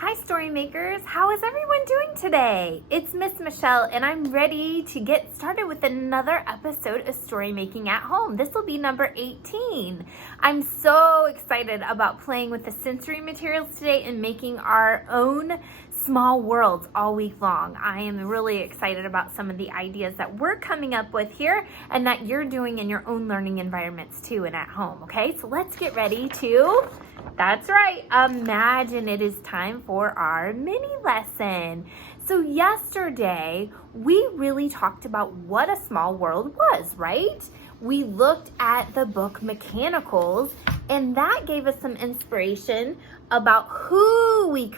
Hi StoryMakers, how is everyone doing today? It's Miss Michelle and I'm ready to get started with another episode of Story Making at Home. This will be number 18. I'm so excited about playing with the sensory materials today and making our own small worlds all week long. I am really excited about some of the ideas that we're coming up with here and that you're doing in your own learning environments too and at home, okay? So let's get ready to, that's right, imagine it is time for our mini lesson. So yesterday, we really talked about what a small world was, right? We looked at the book Mechanicals and that gave us some inspiration about who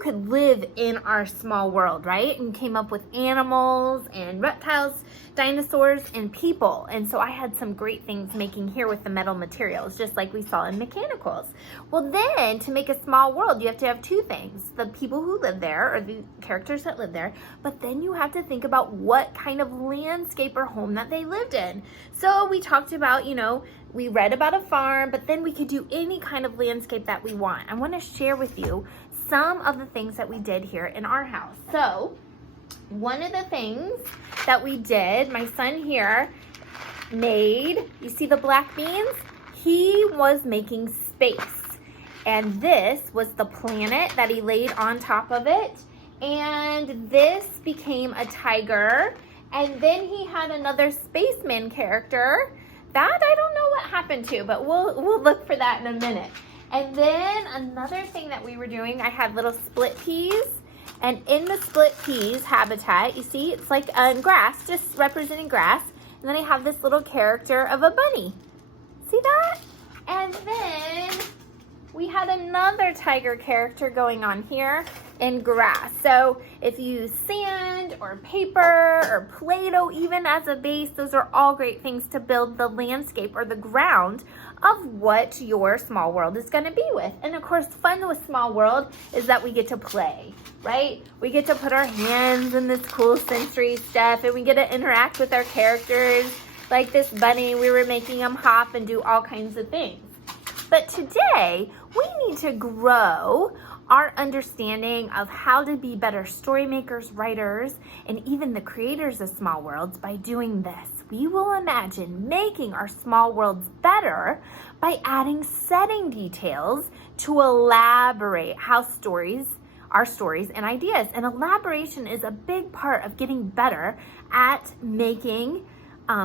could live in our small world, right? And came up with animals and reptiles, dinosaurs, and people. And so I had some great things making here with the metal materials, just like we saw in Mechanicals. Well, then to make a small world, you have to have two things: the people who live there, or the characters that live there, but then you have to think about what kind of landscape or home that they lived in. So we talked about, we read about a farm, but then we could do any kind of landscape that we want. I want to share with you some of the things that we did here in our house. So one of the things that we did, my son here made, you see the black beans? He was making space. And this was the planet that he laid on top of it. And this became a tiger. And then he had another spaceman character. That I don't know what happened to, but we'll look for that in a minute. And then another thing that we were doing, I had little split peas. And in the split peas habitat, you see, it's like grass, just representing grass. And then I have this little character of a bunny. See that? And then we had another tiger character going on here in grass. So if you use sand or paper or Play-Doh even as a base, those are all great things to build the landscape or the ground of what your small world is going to be with. And of course, fun with small world is that we get to play, right? We get to put our hands in this cool sensory stuff and we get to interact with our characters. Like this bunny, we were making them hop and do all kinds of things. But today, we need to grow our understanding of how to be better story makers, writers, and even the creators of small worlds by doing this. We will imagine making our small worlds better by adding setting details to elaborate our stories and ideas. And elaboration is a big part of getting better at making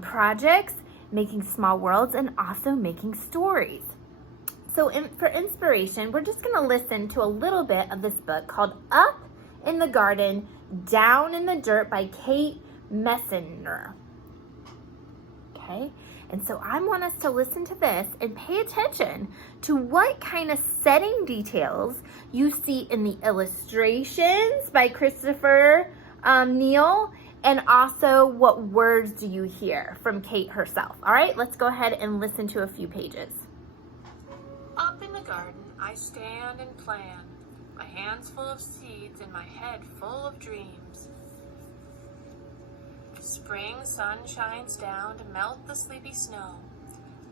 projects, making small worlds, and also making stories. So for inspiration, we're just going to listen to a little bit of this book called Up in the Garden, Down in the Dirt by Kate Messner. Okay, and so I want us to listen to this and pay attention to what kind of setting details you see in the illustrations by Christopher Neal, and also what words do you hear from Kate herself. All right, let's go ahead and listen to a few pages. Up in the garden, I stand and plan, my hands full of seeds and my head full of dreams. Spring sun shines down to melt the sleepy snow.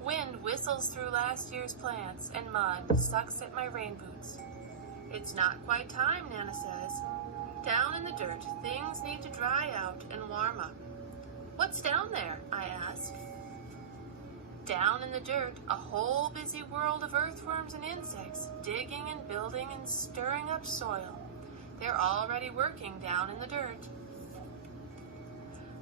Wind whistles through last year's plants and mud sucks at my rain boots. It's not quite time, Nana says. Down in the dirt, things need to dry out and warm up. What's down there? I ask. Down in the dirt, a whole busy world of earthworms and insects, digging and building and stirring up soil. They're already working down in the dirt.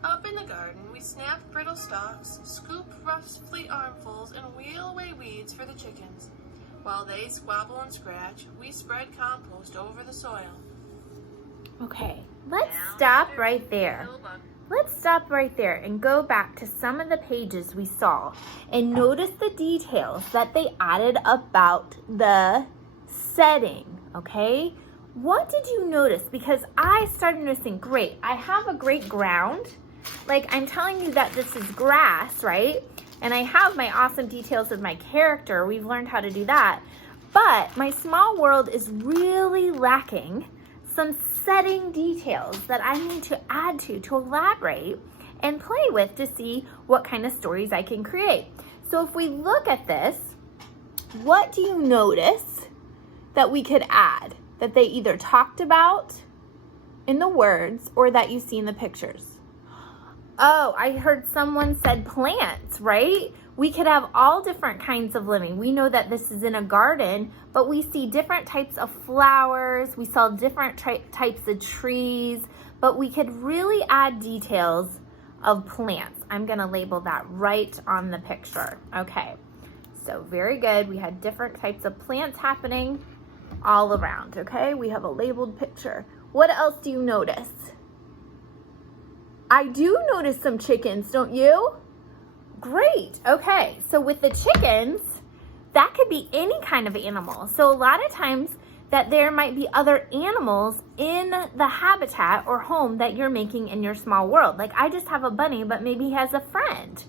Up in the garden, we snap brittle stalks, scoop roughly armfuls, and wheel away weeds for the chickens. While they squabble and scratch, we spread compost over the soil. Okay, let's stop right there. Let's stop right there and go back to some of the pages we saw and notice the details that they added about the setting, okay? What did you notice? Because I started noticing, great, I have a great ground. Like I'm telling you that this is grass, right? And I have my awesome details of my character. We've learned how to do that. But my small world is really lacking some setting details that I need to add to elaborate and play with to see what kind of stories I can create. So if we look at this, what do you notice that we could add? that they either talked about in the words or that you see in the pictures? Oh, I heard someone said plants, right? We could have all different kinds of living. We know that this is in a garden, but we see different types of flowers. We saw different types of trees, but we could really add details of plants. I'm gonna label that right on the picture. Okay, so very good. We had different types of plants happening all around, okay? We have a labeled picture. What else do you notice? I do notice some chickens, don't you? Great, okay. So with the chickens, that could be any kind of animal. So a lot of times that there might be other animals in the habitat or home that you're making in your small world. Like I just have a bunny, but maybe he has a friend.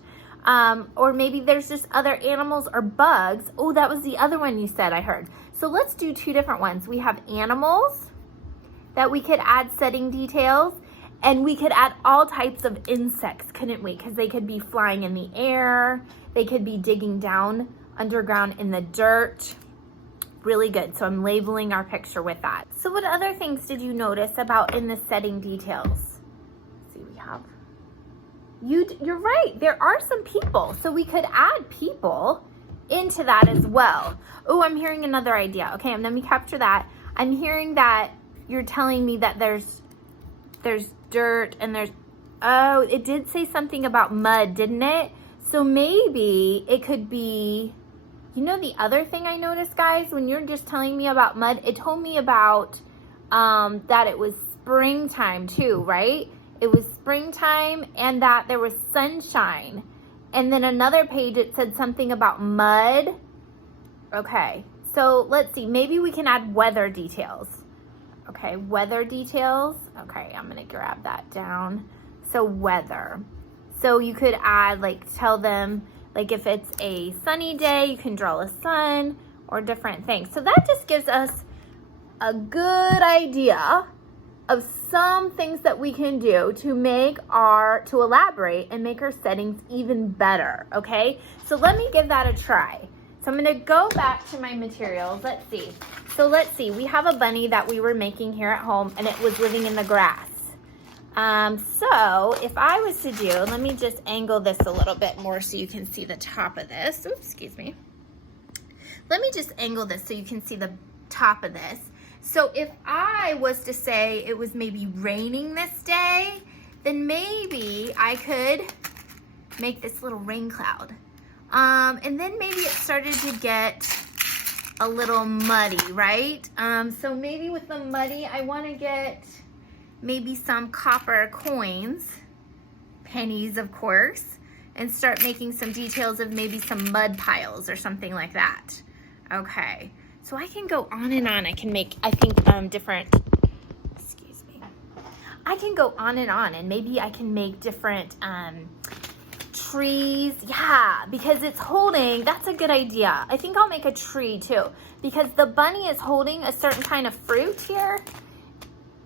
Or maybe there's just other animals or bugs. Oh, that was the other one you said, I heard. So let's do two different ones. We have animals that we could add setting details, and we could add all types of insects, couldn't we? Because they could be flying in the air. They could be digging down underground in the dirt. Really good. So I'm labeling our picture with that. So what other things did you notice about in the setting details? Let's see, we have, you're right. There are some people. So we could add people into that as well. Oh, I'm hearing another idea. Okay, let me capture that. I'm hearing that you're telling me that there's dirt and oh, it did say something about mud, didn't it? So maybe it could be, you know, the other thing I noticed, guys, when you're just telling me about mud, it told me about that it was springtime too, right? It was springtime and that there was sunshine. And then another page, it said something about mud. Okay, so let's see, maybe we can add weather details. Okay, weather details. Okay, I'm gonna grab that down. So weather. So you could add, like, tell them, like if it's a sunny day, you can draw a sun or different things. So that just gives us a good idea of some things that we can do to to elaborate and make our settings even better, okay? So let me give that a try. So I'm gonna go back to my materials. Let's see. So let's see, we have a bunny that we were making here at home and it was living in the grass. So if I was to do, let me just angle this a little bit more so you can see the top of this. Oops, excuse me. Let me just angle this so you can see the top of this. So if I was to say it was maybe raining this day, then maybe I could make this little rain cloud. And then maybe it started to get a little muddy, right? So maybe with the muddy, I want to get maybe some copper coins, pennies of course, and start making some details of maybe some mud piles or something like that. Okay, so I can go on and on. I can make, I think, different, excuse me. I can go on and maybe I can make different trees. Yeah, because it's holding, that's a good idea. I think I'll make a tree too, because the bunny is holding a certain kind of fruit here,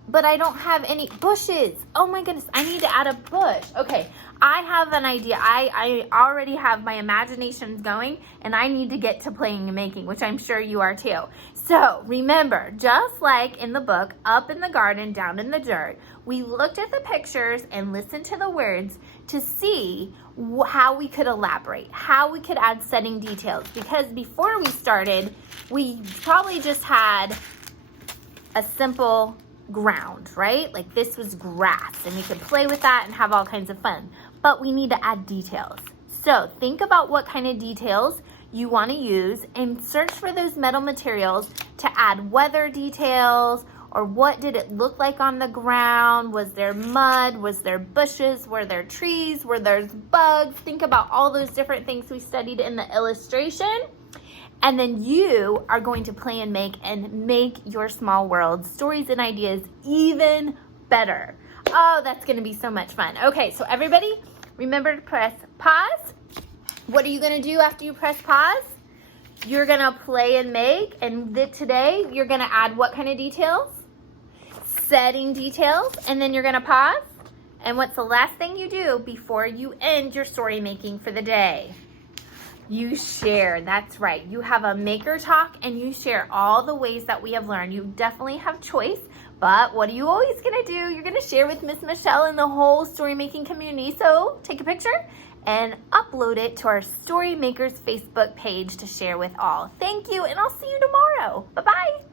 but I don't have any bushes. Oh my goodness, I need to add a bush. Okay, I have an idea. I already have my imaginations going, and I need to get to playing and making, which I'm sure you are too. So remember, just like in the book, Up in the Garden, Down in the Dirt, we looked at the pictures and listened to the words to see how we could elaborate, how we could add setting details. Because before we started, we probably just had a simple ground, right? Like this was grass and we could play with that and have all kinds of fun, but we need to add details. So think about what kind of details you want to use and search for those metal materials to add weather details, or what did it look like on the ground? Was there mud? Was there bushes? Were there trees? Were there bugs? Think about all those different things we studied in the illustration. And then you are going to play and make your small world stories and ideas even better. Oh, that's going to be so much fun. Okay, so everybody, remember to press pause. What are you going to do after you press pause? You're going to play and make, and today you're going to add what kind of details? Setting details, and then you're going to pause. And what's the last thing you do before you end your story making for the day? You share, that's right. You have a maker talk and you share all the ways that we have learned. You definitely have choice, but what are you always gonna do? You're gonna share with Miss Michelle and the whole story making community. So take a picture and upload it to our StoryMakers Facebook page to share with all. Thank you, and I'll see you tomorrow. Bye-bye.